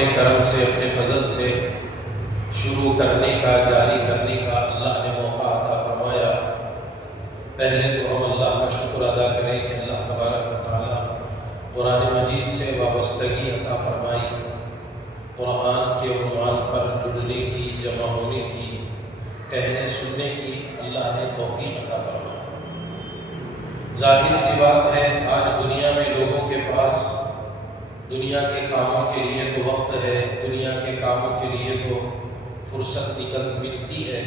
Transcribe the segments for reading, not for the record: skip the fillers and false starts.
اپنے کرم سے اپنے فضل سے شروع کرنے کا، جاری کرنے کا اللہ نے موقع عطا فرمایا۔ پہلے تو ہم اللہ کا شکر ادا کریں کہ اللہ تبارک و تعالیٰ قرآن مجید سے وابستگی عطا فرمائی، قرآن کے عنوان پر جڑنے کی، جمع ہونے کی، کہنے سننے کی اللہ نے توفیق عطا فرمائی۔ ظاہر سی بات ہے آج دنیا میں لوگوں کے پاس دنیا کے کاموں کے لیے تو وقت ہے، دنیا کے کاموں کے لیے تو فرصت ملتی ہے،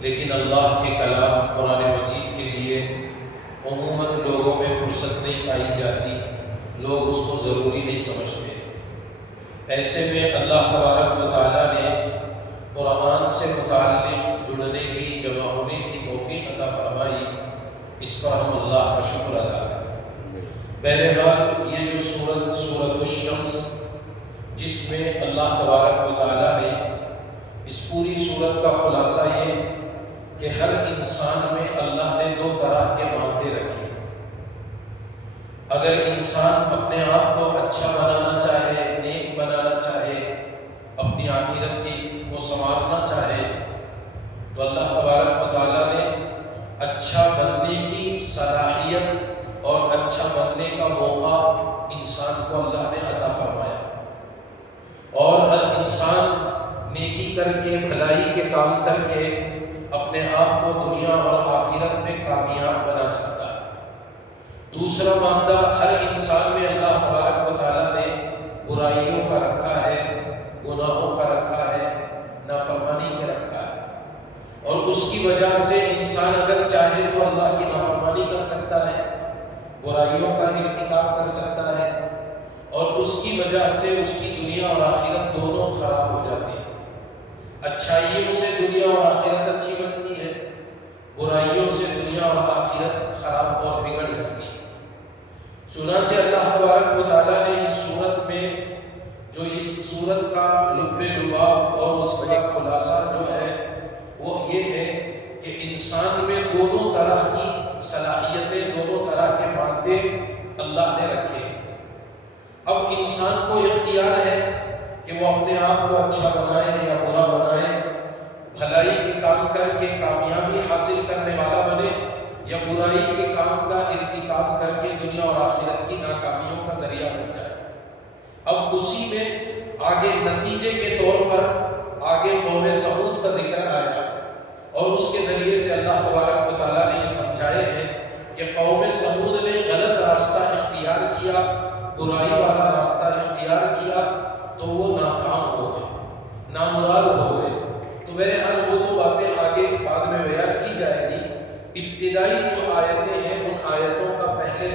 لیکن اللہ کے کلام قرآن مجید کے لیے عموماً لوگوں میں فرصت نہیں پائی جاتی، لوگ اس کو ضروری نہیں سمجھتے۔ ایسے میں اللہ تبارک و تعالیٰ نے قرآن سے متعلق جڑنے کی، جمع ہونے کی توفیق عطا فرمائی، اس پر ہم اللہ کا شکر ادا کریں۔ بہرحال یہ جو سورۃ الشمس، جس میں اللہ تبارک و تعالیٰ نے اس پوری سورت کا خلاصہ یہ کہ ہر انسان میں اللہ نے دو طرح کے مادے رکھے ہیں۔ اگر انسان اپنے آپ کو اچھا بنانا چاہے، نیک بنانا چاہے، اپنی آخرت کو سنوارنا چاہے، تو اللہ تبارک و تعالیٰ نے اچھا بننے کی صلاحیت اور اچھا بننے کا موقع انسان کو اللہ نے عطا فرمایا، اور انسان نیکی کر کے، بھلائی کے کام کر کے اپنے آپ کو دنیا اور آخرت میں کامیاب بنا سکتا ہے۔ دوسرا مادہ ہر انسان میں اللہ تبارک و تعالیٰ نے برائیوں کا رکھا ہے، گناہوں کا رکھا ہے، نافرمانی کا رکھا ہے، اور اس کی وجہ سے انسان اگر چاہے تو اللہ کی نافرمانی کر سکتا ہے، برائیوں کا ارتکاب کر سکتا ہے، اور اس کی وجہ سے اس کی دنیا اور آخرت دونوں خراب ہو جاتی ہیں۔ اچھائیوں سے دنیا اور آخرت اچھی بنتی ہے، برائیوں سے دنیا اور آخرت خراب اور بگڑ جاتی ہے۔ چنانچہ اللہ تبارک و تعالیٰ نے اس صورت میں جو اس صورت کا لب لباب اور اس کا خلاصہ جو ہے وہ یہ ہے کہ انسان میں دونوں طرح کی صلاحیتیں، دونوں طرح کے مادے اللہ نے رکھے ہیں۔ اب انسان کو اختیار ہے کہ وہ اپنے آپ کو اچھا بنائے یا برا بنائے، بھلائی کے کام کر کے کامیابی حاصل کرنے والا بنے، یا برائی کے کام کا ارتکاب کر کے دنیا اور آخرت کی ناکامیوں کا ذریعہ بن جائے۔ اب اسی میں آگے نتیجے کے طور پر آگے قوم سمود کا ذکر آیا ہے، اور اس کے ذریعے سے اللہ تبارک و تعالیٰ نے یہ سمجھائے ہیں کہ قوم سمود نے غلط راستہ اختیار کیا، برائی والا راستہ اختیار کیا، تو وہ ناکام ہو گئے، نامراد ہو گئے۔ تو بہرحال وہ تو باتیں آگے بعد میں بیان کی جائے گی۔ ابتدائی جو آیتیں ہیں ان آیتوں کا پہلے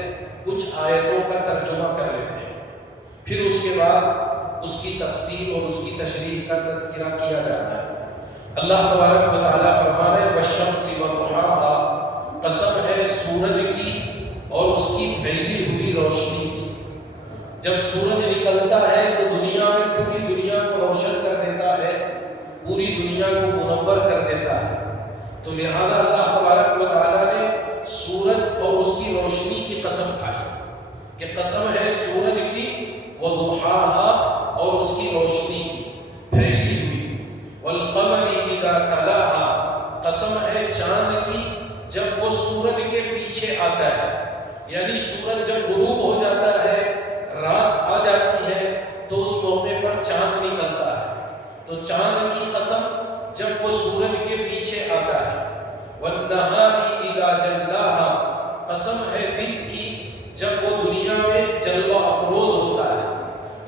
کچھ آیتوں کا ترجمہ کر لیتے ہیں، پھر اس کے بعد اس کی تفصیل اور اس کی تشریح کا تذکرہ کیا جاتا ہے۔ اللہ تبارک و تعالیٰ فرما رہے ہیں والشمس وضحاها، قسم ہے سورج کی اور اس کی پھیلی ہوئی روشنی کی۔ جب سورج نکلتا ہے تو دنیا میں پوری دنیا کو روشن کر دیتا ہے، پوری دنیا کو منور کر دیتا ہے، تو لہذا اللہ تبارک و تعالیٰ نے سورج اور اس کی روشنی کی قسم کھائی کہ قسم ہے سورج کی وضحاها اور اس کی روشنی کی پھیلی ہوئی، والقمر اذا تلاها، قسم ہے چاند کی جب وہ سورج کے پیچھے آتا ہے، یعنی سورج جب غروب ہو جاتا ہے، رات آ جاتی ہے، تو اس موقع پر چاند نکلتا ہے، تو چاند کی قسم جب وہ سورج کے پیچھے آتا ہے۔ والنہار اذا جلاها، قسم ہے دن کی جب وہ دنیا میں جلوہ افروز ہوتا ہے،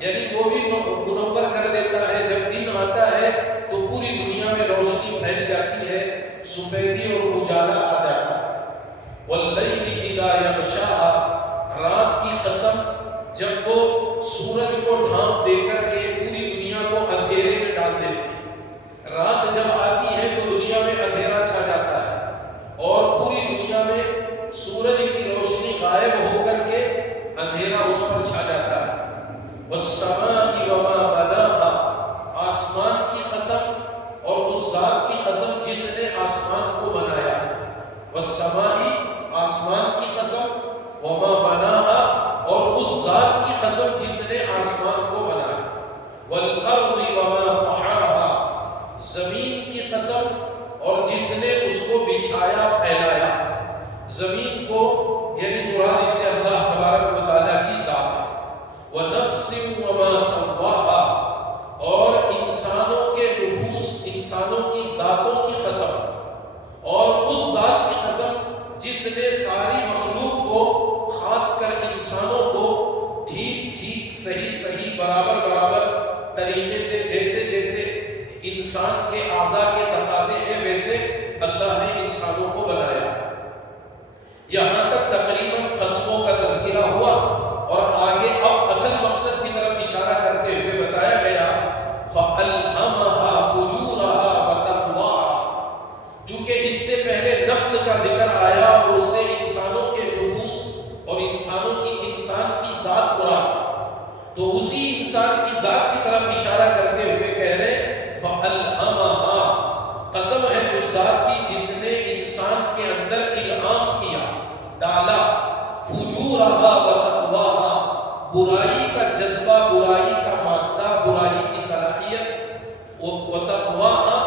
یعنی وہ بھی منور کر دیتا ہے۔ جب دن آتا ہے تو پوری دنیا میں روشنی پھیل جاتی ہے، سفیدی اور اجالا آ جاتا ہے۔ واللیل اذا یغشاها، رات کی قسم جب وہ سورج کو ڈھانپ دے کر کے پوری دنیا کو اندھیرے میں ڈال دیتی ہے۔ رات جب آتی ہے تو دنیا میں اندھیرا چھا جاتا ہے، اور پوری دنیا میں سورج کی روشنی غائب ہو کر کے اندھیرا اس پر چھا جاتا ہے۔ والسماء وما بناها، آسمان کی قسم اور اس ذات کی قسم جس نے آسمان کو والارض وما طحاها، زمین کی قسم اور جس نے اس کو بچھایا پھیلایا. زمین کو یعنی مراد اس سے اللہ تبارک و تعالیٰ کی ذات ہے. وَنَفْسٍ وَمَا سَوَّاهَا، اور انسانوں کے نفوس، انسانوں کی ذاتوں کی قسم، اور اس ذات کی قسم جس نے ساری مخلوق کو، خاص کر انسانوں کو ٹھیک ٹھیک صحیح صحیح برابر برابر طریقے سے، جیسے جیسے انسان کے اعضاء کے تقاضے ہیں ویسے اللہ نے انسانوں کو بنایا. یہاں تک تقریباً قسموں کا تذکرہ ہوا، اور آگے اب اصل مقصد کی طرف اشارہ کرتے ہوئے بتایا گیا فَأَلْهَمَهَا فُجُورَهَا وَتَقْوَاهَا. چونکہ اس سے پہلے نفس کا ذکر آیا اور اس سے انسانوں کے نفوس اور انسانوں کی انسان کی ذات مراد، تو اسی انسان کی ذات کی طرف اشارہ کرتے ہوئے کہہ رہے فَأَلْهَمَهَا، قسم ہے اس ذات کی جس نے انسان کے اندر الہام کیا، ڈالا، فجورها وتقواها، برائی کا جذبہ، برائی کا مادہ، برائی کی صلاحیت، وتقواها،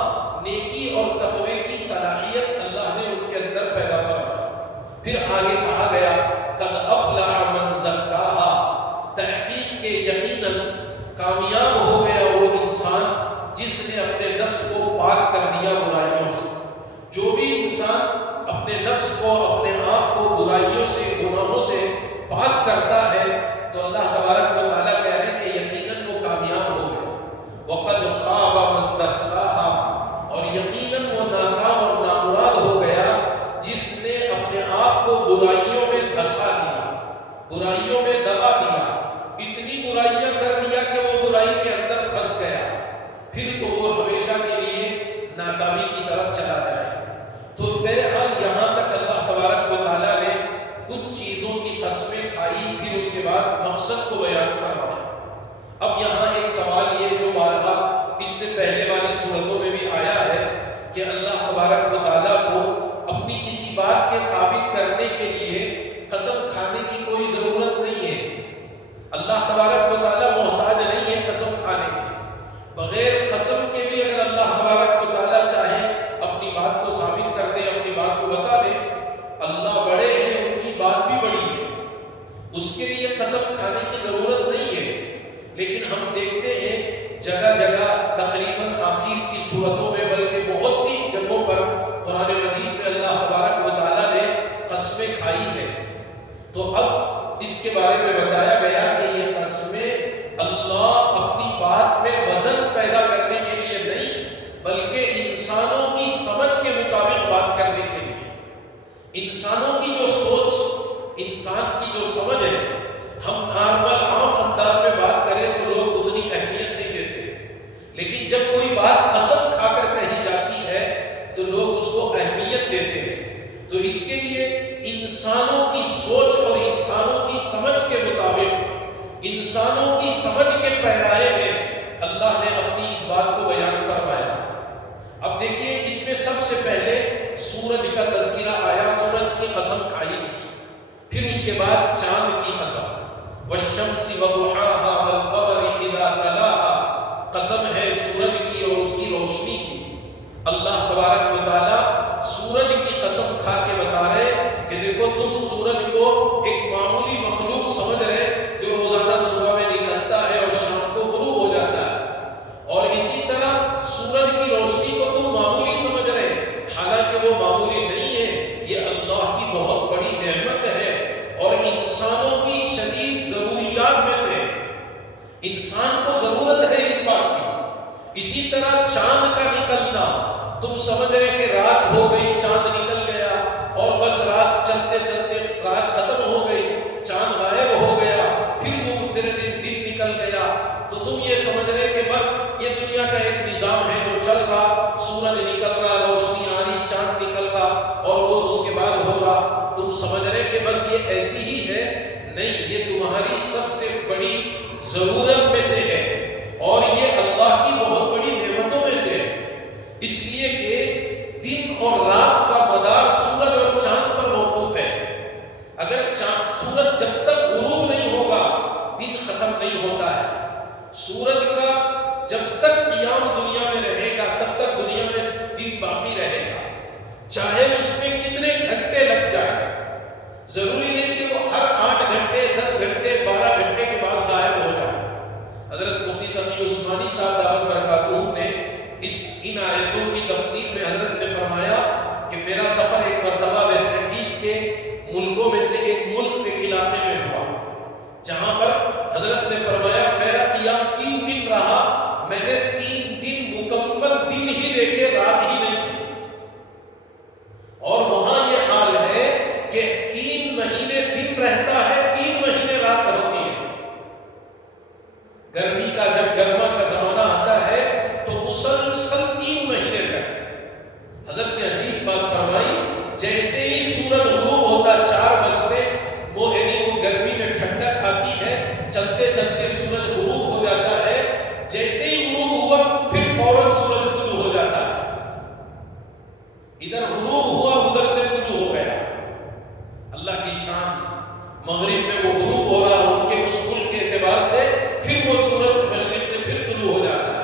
نیکی اور تقوی کی صلاحیت اللہ نے ان کے اندر پیدا فرمائی. پھر آگے کہا گیا قد افلح من زکاها، تحقیق کے یقیناً کامیاب ہو گیا وہ انسان جس نے اپنے نفس کو پاک کر دیا برائیوں سے. جو بھی انسان اپنے نفس کو، اپنے آپ کو برائیوں سے، گناہوں سے پاک کرتا ہے تو اللہ تبارک و تعالیٰ کہہ رہے ہیں کہ یقیناً وہ کامیاب ہو گیا. وقد خاب من دساها، اور یقیناً وہ ناکام اور نامراد ہو گیا جس نے اپنے آپ کو برائیوں میں دھسا دیا، برائیوں میں دبا دیا، اتنی برائیاں کر دیا کہ وہ برائی کے اندر پھنس گیا، پھر تو وہ ہمیشہ کے لیے ناکامی کی طرف چلا جائے. تو بہرحال یہاں تک اللہ تبارک و تعالیٰ نے کچھ چیزوں کی قسمیں کھائی، پھر اس کے بعد مقصد کو بیان فرمایا. اب یہاں ایک سوال یہ جو بارہا اس سے پہلے والی صورتوں میں بھی آیا ہے کہ اللہ تبارک و تعالیٰ کو اپنی کسی بات کے ثابت کرنے کے لیے قسم کھانے کی کوئی ضرورت نہیں ہے. اللہ تبارک و تعالیٰ محتاج نہیں ہے قسم کھانے کے. بغیر قسم کے بھی اگر اللہ تبارک و تعالیٰ چاہے اپنی بات کو ثابت کر دے، اپنی بات کو بتا دے. اللہ بڑے ہیں، ان کی بات بھی بڑی ہے، اس کے لیے قسم کھانے کی ضرورت نہیں ہے. لیکن ہم دیکھتے ہیں جگہ جگہ تقریباً آخر کی صورتوں میں، بلکہ بہت سی جگہوں پر قرآن مجید میں اللہ تبارک و تعالیٰ نے قسمیں کھائی ہیں. تو اب اس کے بارے میں بتایا گیا کہ یہ قسمیں اللہ اپنی بات میں وزن پیدا کرنے کے لیے نہیں، بلکہ انسانوں کی سمجھ کے مطابق بات کرنے کے لیے. انسانوں کی جو سوچ، انسان کی جو سمجھ ہے، ہم نارمل عام انداز میں بات کریں تو لوگ اتنی اہمیت نہیں دیتے، لیکن جب کوئی بات قسم کھا کر کہی جاتی ہے تو لوگ اس کو اہمیت دیتے ہیں. تو اس کے لیے انسانوں کی سوچ اور انسانوں کی سمجھ کے مطابق، انسانوں کی سمجھ کے پیرائے میں اللہ نے اپنی اس بات کو بیان فرمایا. اب دیکھیے اس میں سب سے پہلے سورج کا تذکرہ آیا، سورج کی قسم کھائی گئی. پھر اس کے بعد چاند کی قسم، والشمس وضحاها والقمر اذا تلاها، قسم ہے سورج کی اور اس کی روشنی کی. اللہ تبارک و تعالیٰ سورج کی قسم کھا کے بتا رہے کہ دیکھو تم سورج کو ایک معمولی مخلوق سمجھ رہے جو روزانہ صبح میں نکلتا ہے اور شام کو غروب ہو جاتا ہے، اور اسی طرح سورج کی روشنی کو تم معمولی سمجھ رہے، حالانکہ وہ معمولی نہیں ہے. یہ اللہ کی بہت بڑی نعمت ہے اور انسانوں کی شدید ضروریات میں سے. انسان کو ضرورت ہے اس بات کی. اسی طرح چاند کا نکلنا، تم سمجھ رہے کہ رات ہو گئی، چاند نکل گیا اور بس رات چلتے چلتے رات ختم ہو گئی، چاند غائب ہو گیا، پھر دوسرے دن نکل گیا، تو تم یہ سمجھ رہے کہ بس یہ دنیا کا ایک نظام ہے جو چل رہا، سورج نکل رہا، روشنی آ رہی، چاند نکل رہا اور وہ اس کے بعد ہو رہا. تم سمجھ رہے کہ بس یہ ایسی ہی ہے. نہیں، یہ تمہاری سب سے بڑی ضرورت میں سے ہے اور یہ اللہ کی بہت بڑی نعمتوں میں سے ہے. اس لیے کہ دن اور رات کا مدار سورج اور چاند پر موقوف ہے. اگر سورج جب تک غروب نہیں ہوگا دن ختم نہیں ہوتا ہے. سورج کا جب تک قیام دنیا میں رہے گا تب تک دنیا میں دن باقی رہے گا، چاہے اس میں کتنے گھنٹے لگ جائے۔ ضروری نہیں کہ وہ ہر 8 گھنٹے 10 گھنٹے 12 گھنٹے کے بعد غائب ہو جائے۔ حضرت مفتی تقی عثمانی صاحب دامت برکاتہ نے ان آیتوں کی تفسیر میں حضرت نے فرمایا کہ میرا سفر ایک مرتبہ ویسٹ انڈیز کے ملکوں میں سے ایک ملک کے علاقے میں ہوا، جہاں پر حضرت نے فرمایا میرا قیام 3 دن رہا، میں نے 3 دن مکمل دن ہی دیکھے، رات ہی نہیں تھی۔ اور وہاں یہ حال ہے کہ 3 مہینے دن رہتا ہے، 3 مہینے رات ہوتی ہے۔ گرمی کا جب گرما کا زمانہ آتا ہے تو مسلسل 3 مہینے تک۔ حضرت نے عجیب بات فرمائی، جیسے ہی سورج غروب ہوتا 4 بجتے وہ گرمی میں ٹھنڈک آتی ہے، چلتے چلتے سورج غروب ہو جاتا ہے، جیسے ہی غروب ہوا پھر فوراً سورج طلوع ہو جاتا ہے۔ ادھر غروب ہوا ادھر سے طلوع ہو گیا۔ اللہ کی شان، مغرب میں وہ غروب ہو رہا، ان کے اس ملک کے اعتبار سے پھر وہ سورج مشرق سے پھر طلوع ہو جاتا ہے۔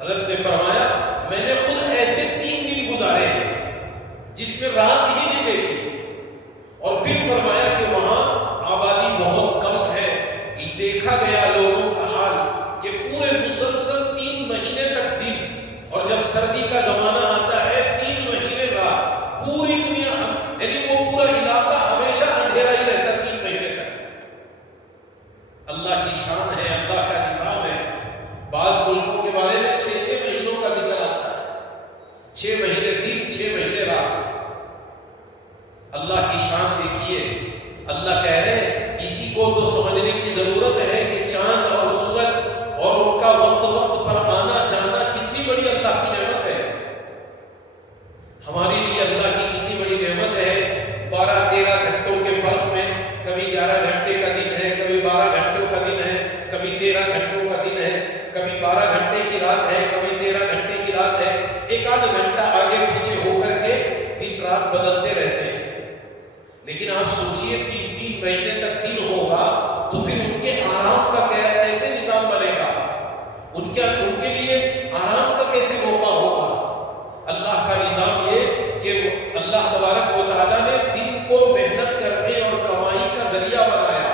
حضرت نے فرمایا میں نے خود ایسے 3 دن گزارے ہیں جس میں رات ہی نہیں دیکھی، اور پھر فرمایا کہ وہاں آبادی بہت کم ہے، دیکھا گیا لوگوں کا حال کہ پورے مسلسل 3 مہینے تک دن، اور جب سردی کا زمانہ آتا ہے 3 مہینے رات، پوری دنیا وہ پورا علاقہ ہمیشہ اندھیرا ہی رہتا 3 مہینے تک۔ اللہ کی شان ہے، اللہ کا نظام ہے۔ بعض ملکوں کے بارے میں 6 مہینوں کا ذکر آتا ہے، 6 مہینے دن 6 مہینے رات۔ اللہ کی شان دیکھیے، اللہ کہہ رہے ہیں اسی کو تو سمجھنے کی ضرورت ہے کہ چاند اور سورج اور ان کا وقت وقت پر آنا جانا کتنی بڑی اللہ کی نعمت ہے، ہمارے لیے اللہ کی کتنی بڑی نعمت ہے۔ 12-13 گھنٹوں کے فرق میں کبھی 11 گھنٹے کا دن ہے، کبھی 12 گھنٹوں کا دن ہے، کبھی 13 گھنٹوں کا دن ہے، کبھی 12 گھنٹے کی رات ہے، کبھی 13 گھنٹے کی رات ہے۔ ایک آدھ گھنٹہ آگے پیچھے ہو کر کے دن رات بدلتے رہتے ہیں۔ لیکن آپ سوچئے 3 مہینے تک دن ہوگا تو پھر ان کے آرام کا کیسے نظام بنے گا، ان کے لیے آرام کا کیسے موقع ہوگا۔ اللہ کا نظام یہ کہ اللہ تبارک و تعالیٰ نے دن کو محنت کرنے اور کمائی کا ذریعہ بنایا،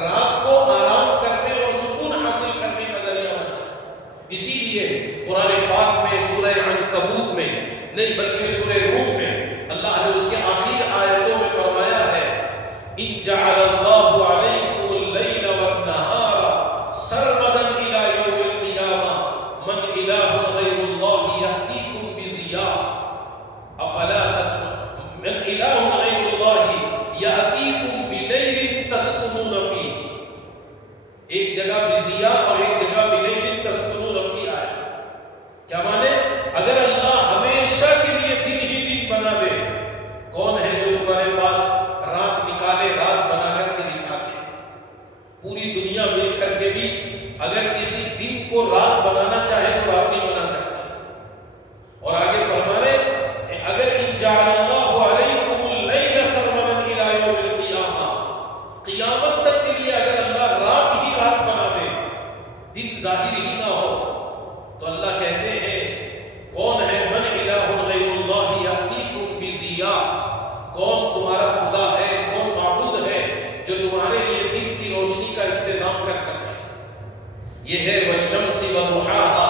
رات کو آرام کرنے اور سکون حاصل کرنے کا ذریعہ بنایا۔ اسی لیے قرآن پاک میں سورہ عنکبوت میں نہیں بلکہ سورہ روم میں اللہ نے اس کے آخر آیتوں میں فرمایا ہے ان جعل اللہ علیکم اللیل والنہار سرمدا الی یوم القیامہ من الہ غیر اللہ یأتیکم بضیاء افلا تسمعون من الہ غیر اللہ یأتیکم بلیل تسکنون فیہ۔ ایک جگہ بضیاء اور ایک جگہ بلیل تسکنون فیہ ہے، کیا مانے اگر اللہ ہمیشہ کے لیے دن ہی دن بنا دے، کون ہے جو تمہارے پاس رات نکالے، رات بنا کر کے دکھا دے؟ پوری دنیا مل کر کے بھی اگر کسی دن کو رات بنانا چاہے تو رات نہیں بنا سکتا۔ اور آگے فرما رہے اگر ان جعل اللہ علیکم اللیل سرمدا الی یوم القیامہ، قیامت تک کے لیے اگر اللہ رات ہی رات بنا دے، دن ظاہر ہی نہ ہو، تو اللہ کہتے ہیں کون ہے من الہ غیر اللہ یأتیکم بضیاء، کون تمہارا خدا ہے، کون معبود ہے جو تمہارے لیے دن کی روشنی کا انتظام کر سکے۔ یہ ہے والشمس وضحاها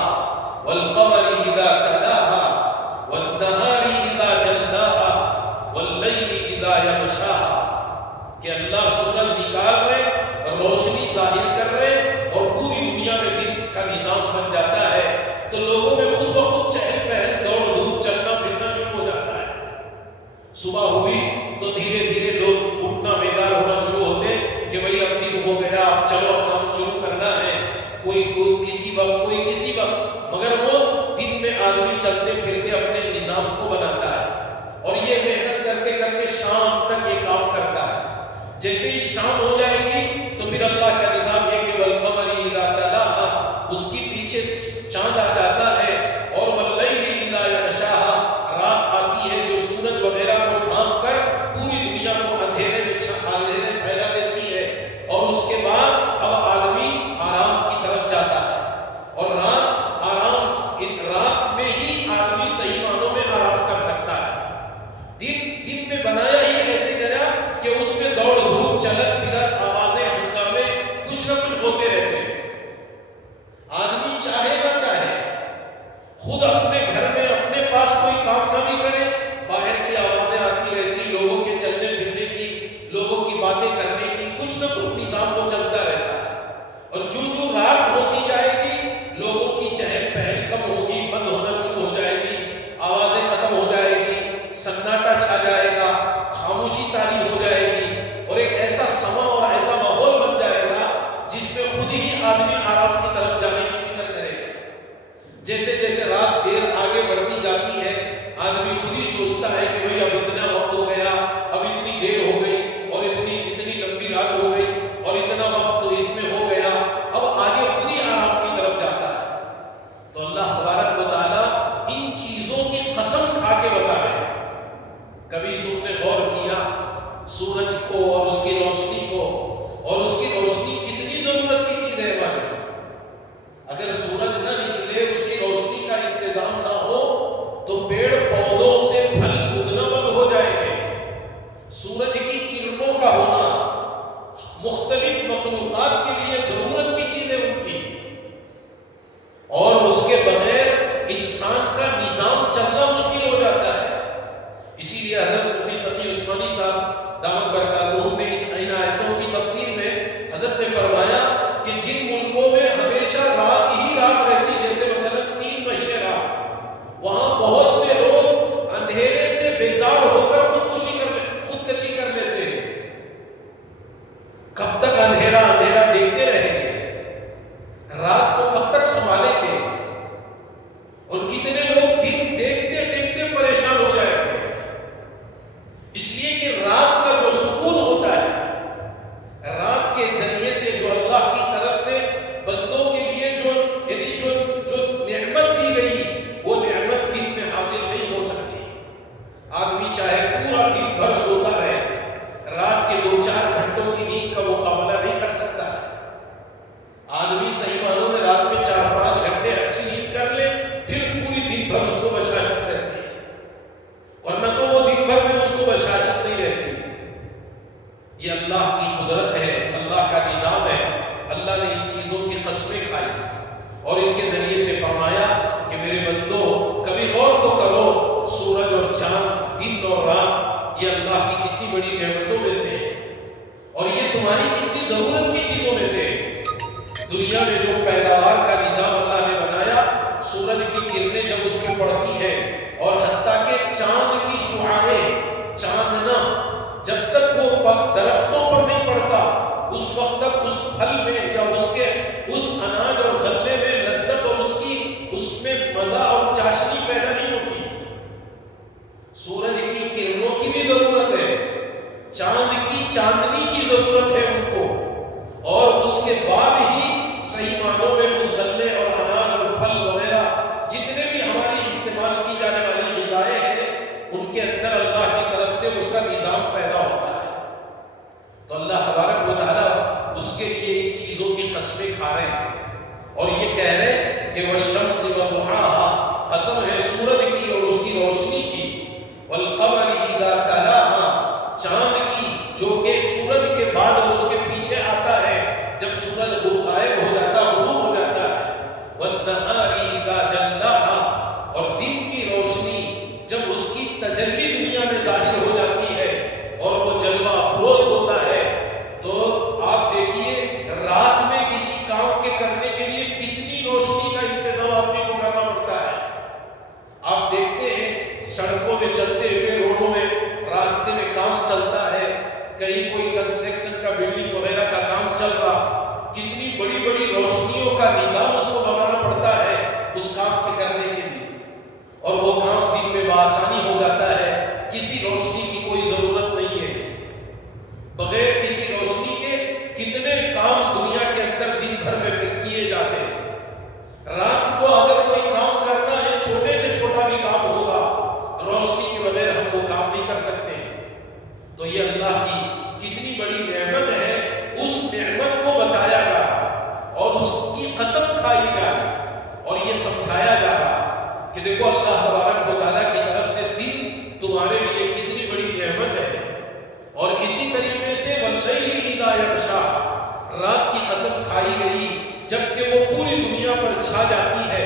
والقمر اذا تلاها والنہار اذا جلاها واللیل اذا یغشاها، کہ اللہ سورج نکال رہے، روشنی ظاہر کر رہے اور پوری دنیا میں دن کا نظام بن جاتا ہے، تو لوگوں میں خود بخود چہل پہل دوڑ دھوپ چلنا پھرنا شروع ہو جاتا ہے۔ صبح ہوئی تو دھیرے دھیرے لوگ اٹھنا بیدار ہونا شروع ہوتے کہ بھئی اب دن ہو گیا، اب چلو کام شروع کرنا ہے، کوئی کسی وقت کوئی کسی وقت، مگر وہ دن میں آدمی چلتے پھرتے اپنے نظام کو بناتا ہے اور یہ محنت کرتے کرتے شام تک یہ کام کرتا ہے۔ جیسے ہی شام ہو جائے گی تو پھر اللہ کا نظام یہ کہ والقمر اذا تلاها، اس کی پیچھے چاند آ جاتا ہے، اور واللیل اذا یغشاها، رات آتی ہے جو سورج وغیرہ کو ڈھانپ کر پوری دنیا کو اندھیرے میں پھیلا دیتی ہے، اور اس کے بعد اب آدمی آرام کی طرف جاتا ہے، اور انسان کا نظام چلنا مشکل ہو جاتا ہے۔ اسی لیے حضرت مفتی تقی عثمانی صاحب دامت برکاتہم نے اس ان آیتوں کی تفسیر میں حضرت نے فرمایا کہ جن ملکوں میں ہمیشہ رات ہی رات رہتی، جیسے مثلا 3 مہینے رات، وہاں بہت سے لوگ اندھیرے سے بیزار ہو کر خودکشی کر لیتے ہیں۔ کب تک اندھیرا اندھیرا دیکھتے رہیں گے؟ رات کو کب تک سنبھالیں گے؟ اور کتنے لوگ دن دیکھتے دیکھتے پریشان ہو جائیں گے۔ اس لیے کہ رات کا جو سکون ہوتا ہے، رات کے ذریعے سے جو اللہ کی طرف سے بندوں کے لیے جو نعمت دی گئی، وہ نعمت دن میں حاصل نہیں ہو سکتی۔ آدمی چاہے پورا دن بھر سوتا رہے، رات کے 2-4 گھنٹوں کی نیند کا مقابلہ نہیں کر سکتا ہے۔ آدمی صحیح معنوں میں رات میں 4-5 گھنٹے اچھی نیند کر لے، پھر پوری دن بھر اس کو بشاشت رہتی ہے، ورنہ تو وہ دن بھر میں اس کو بشاشت نہیں رہتی۔ یہ اللہ کی قدرت ہے، اللہ کا نظام ہے۔ اللہ نے ان چیزوں کی قسمیں کھائی اور اس کے ذریعے سے فرمایا کہ میرے بندو کبھی غور تو کرو، سورج اور چاند، دن اور رات، یہ اللہ کی کتنی بڑی نعمتوں میں سے اور یہ تمہاری کتنی ضرورت کی چیزوں میں سے۔ دنیا میں جو پیداوار کا نظام اللہ نے بنایا، سورج کی کرنیں جب اس پہ پڑتی ہیں اور حتیٰ کہ چاند کی شعاعیں، چاندنا جب تک وہ درختوں پر نہیں پڑتا، اس وقت تک اس پھل میں یا اس اناج اور غلے میں لذت اور اس میں مزہ اور چاشنی پیدا نہیں ہوتی۔ سورج کی کرنوں کی بھی ضرورت ہے، چاند کی چاندنی کی ضرورت ہے ان کو، اور اس کے بعد ہی صحیح معنوں میں اس غلے اور اناج اور پھل وغیرہ جتنے بھی ہماری استعمال کی جانے والی غذائیں ہیں، ان کے اندر اللہ کی طرف سے اس کا نظام پیدا ہوتا ہے۔ تو اللہ تبارک و تعالیٰ اس کے لیے ان چیزوں کی قسمیں کھا رہے ہیں اور یہ کہہ رہے ہیں کہ والشمس وضحاها، قسم ہے سورج کی اور اس کی روشنی کی، والقمر اذا تلاها، چاند کی جو کہ سورج کے بعد اور اس کے پیچھے آتا ہے جب سورج غائب ہو جاتا، غروب ہو جاتا ہے، والنہار اذا جلاها، اور دن کی روشنی جب اس کی تجلی دنیا میں ظاہر ہو جاتی ہے اور وہ جلوہ افروز ہوتا ہے، تو آپ دیکھیے رات میں کسی کام کے کرنے کے لیے کتنی روشنی کا انتظام آدمی کو کرنا پڑتا ہے۔ آپ دیکھتے ہیں سڑکوں میں چلتے ہوئے، روڈوں میں، راستے میں کام چلتا ہے، کہیں کوئی کنسٹرکشن کا بلڈنگ وغیرہ کا کام چل رہا، کتنی بڑی بڑی روشنیوں کا نظام اس کو بنانا پڑتا ہے اس کام کے کرنے کے لیے، اور وہ کام دن میں بآسانی ہو جاتا ہے، کسی روشنی کی کوئی ضرورت نہیں ہے۔ بغیر کسی روشنی کے کتنے کام دنیا کے اندر دن بھر میں کیے جاتے ہیں۔ رات کو اگر کوئی کام کرنا ہے، چھوٹے سے چھوٹا بھی کام ہوگا، روشنی کے بغیر ہم وہ کام نہیں کر سکتے۔ تو یہ اللہ کی کتنی بڑی نعمت ہے، اس نعمت کو بتایا جا رہا اور اس کی قسم کھائی جا رہی اور یہ سمجھایا جا رہا کہ دیکھو اللہ تبارک و تعالیٰ کی طرف سے دن تمہارے لیے کتنی بڑی نعمت ہے۔ اور اسی طریقے سے واللیل اذا یغشا، رات کی قسم کھائی گئی جبکہ وہ پوری دنیا پر چھا جاتی ہے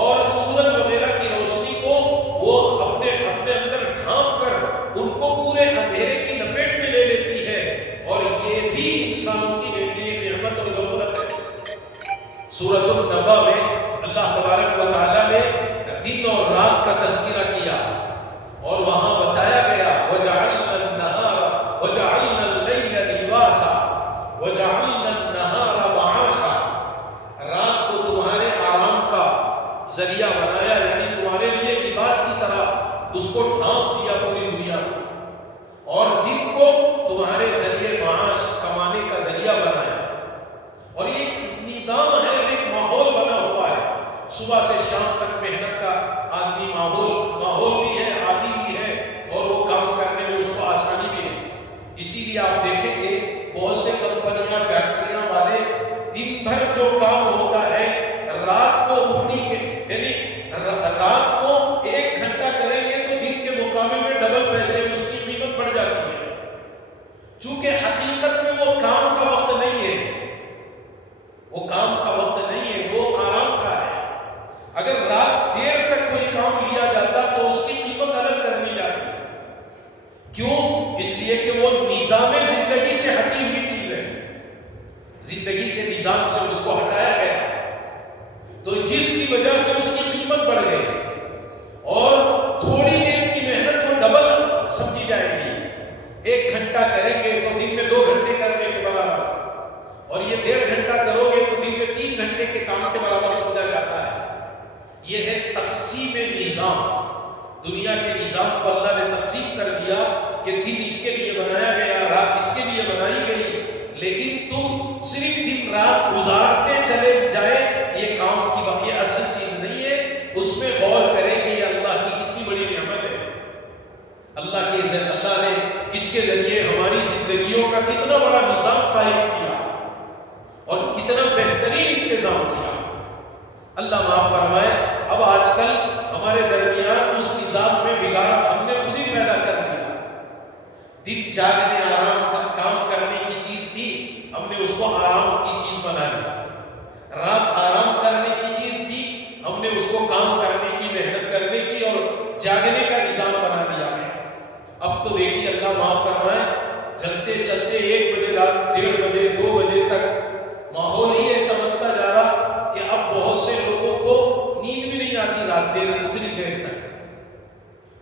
اور سورج وغیرہ کی روشنی کو وہ اپنے اندر ڈھانپ کر ان کو پورے اندھیرے کی لپیٹ میں لے لیتی ہے، اور یہ بھی انسانوں کی لیے نعمت اور ضرورت ہے۔ سورۃ النبا میں اللہ تبارک و تعالیٰ نے دن اور رات کا تذکرہ کیا اور وہاں بتایا گیا وَجَعَلْنَا النَّهَارَ وَجَعَلْنَا اللَّيْلَ لِبَاسًا وَجَعَلْنَا النَّهَارَ مَعَاشًا، رات کو تمہارے آرام کا ذریعہ بنایا، یعنی تمہارے لیے لباس کی طرح اس کو ڈھانپ دیا پوری دنیا کو، اور دن کو تمہارے ذریعے معاش کمانے کا ذریعہ بنایا۔ اور یہ ایک نظام ہے، ایک ماحول بنا ہوا ہے، صبح سے شام تک محنت کا آدمی ماحول بھی ہے، عادی بھی ہے، اور وہ کام کرنے میں اس کو آسانی بھی ہے۔ اسی لیے آپ دیکھیں گے بہت سے کمپنیاں، فیکٹریاں والے دن بھر جو کام ہوتا ہے رات کو اٹھنی کے، یعنی رات کو 1 گھنٹہ کریں گے تو دن کے مقابل میں ڈبل پیسے اس کی قیمت بڑھ جاتی ہے، چونکہ حقیقت میں وہ کام کا وقت نہیں ہے، وہ کام کا وقت نہیں ہے، وہ آرام کا ہے۔ اگر رات دیر تک جس کی وجہ سے اس کی قیمت بڑھ گئی اور تھوڑی دیر کی محنت وہ ڈبل سمجھی جائے گی۔ 1 گھنٹہ کریں گے تو دن میں 2 گھنٹے کرنے کے برابر، اور یہ 1.5 گھنٹہ کرو گے تو دن میں 3 گھنٹے کے کام کے برابر سمجھا جاتا ہے۔ یہ ہے تقسیم نظام۔ دنیا کے نظام کو اللہ نے تقسیم کر دیا کہ دن اس کے لیے بنایا گیا، رات اس کے لیے بنائی گئی، لیکن تم صرف دن رات گزارتے چلے جائے، یہ کام کی باقی اصل چیز نہیں ہے۔ اس میں غور کریں کہ یہ اللہ کی کتنی بڑی نعمت ہے۔ اللہ نے اس کے ذریعے ہماری زندگیوں کا کتنا بڑا نظام قائم کیا اور کتنا بہترین انتظام کیا۔ اللہ معاف فرمائے، اب آج کل ہمارے درمیان اس نظام میں بگاڑ ہم نے خود ہی پیدا کر دیا۔ دن جاگنے آرام کا کام کرنے کی چیز تھی، ہم نے اس کو آرام کی چیز بنا لی۔ رات آرام کرنے کی چیز تھی، ہم نے اس کو کام کرنے کی، محنت کرنے کی اور جاگنے کا نظام بنا دیا ہے۔ اب تو دیکھیے اللہ معاف فرمائے، چلتے چلتے 1 بجے رات 1:30 بجے 2 بجے تک ماحول ہی ایسا بنتا جا رہا کہ اب بہت سے لوگوں کو نیند بھی نہیں آتی رات اتنی دیر تک،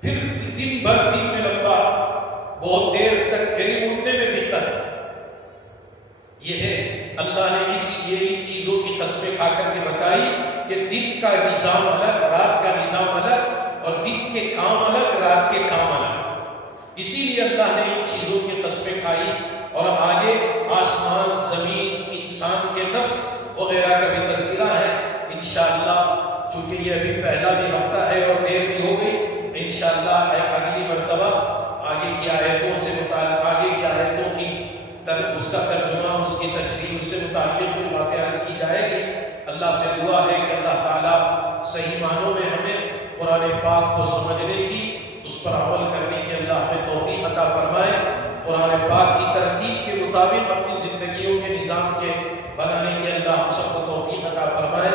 پھر دن بھر دن میں لمبا بہت دیر تک، یعنی اٹھنے میں دقت۔ یہ ہے اللہ نے اسی لیے ان چیزوں کی قسمیں کھا کر کے بتائی کہ دن کا نظام الگ، رات کا نظام الگ، اور دن کے کام الگ، رات کے کام الگ۔ اسی لیے اللہ نے ان چیزوں کی قسمیں کھائی، اور آگے آسمان، زمین، انسان کے نفس وغیرہ کا بھی تذکرہ ہے انشاءاللہ۔ چونکہ یہ ابھی پہلا بھی ہفتہ ہے اور دیر بھی ہو گئی، انشاءاللہ اگلی مرتبہ آگے کی آیتوں سے متعلق، آگے کی آیتوں کی اس کا ترجمہ، اس کی تشریح، اس سے متعلق کچھ باتیں عرض کی جائے گی۔ اللہ سے دعا ہے کہ اللہ تعالیٰ صحیح معنوں میں ہمیں قرآن پاک کو سمجھنے کی، اس پر عمل کرنے کی اللہ ہمیں توفیق عطا فرمائے۔ قرآن پاک کی ترتیب کے مطابق اپنی زندگیوں کے نظام کے بنانے کی اللہ ہم سب کو توفیق عطا فرمائے۔